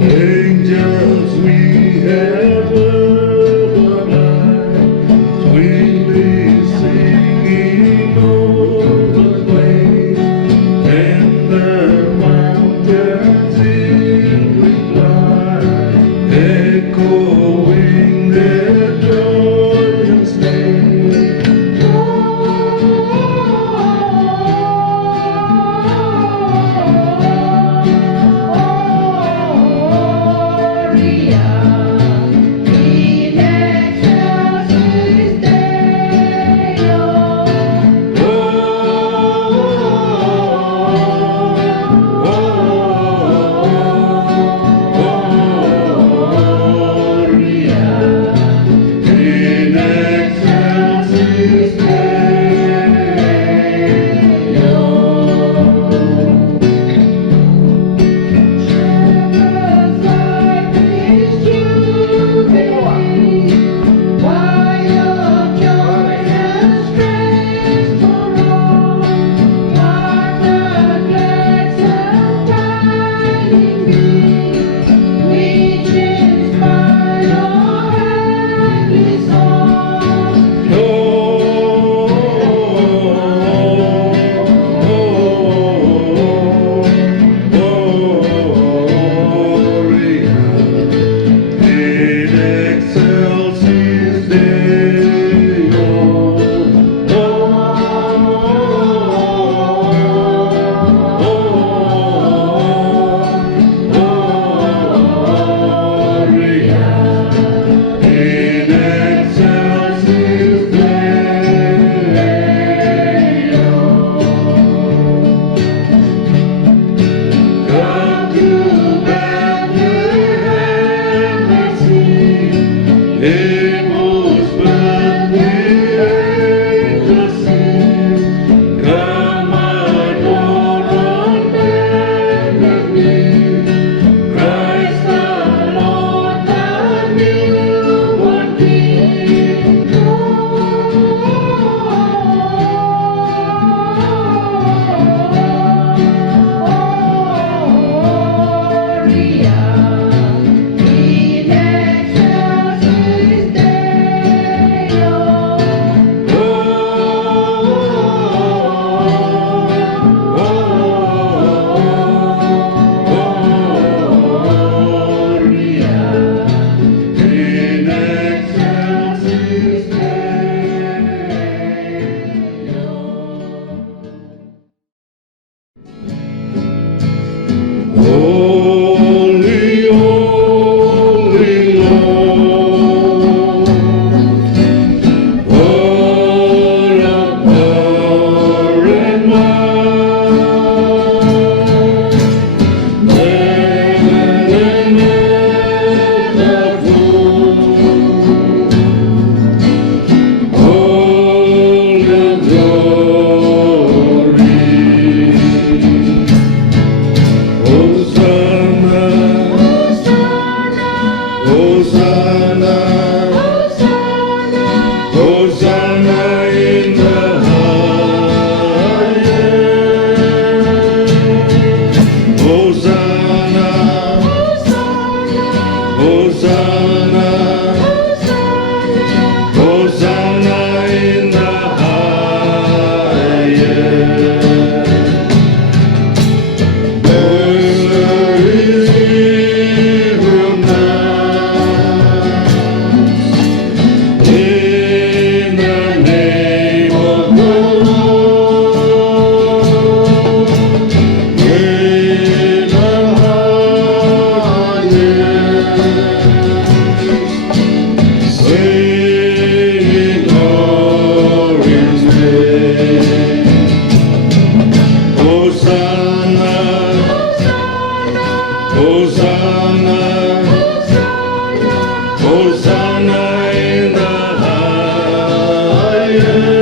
Angels we have heard on high, sweetly singing over the plains, and the mountains in reply, echoing their joyous name. In excelsis Deo. Holy, holy Lord, what a power and might, heaven and earth are full, all your glory. Hosanna, Hosanna, Hosanna in the highest. Hosanna, Hosanna, Hosanna in the highest. Hosanna, Hosanna in the highest.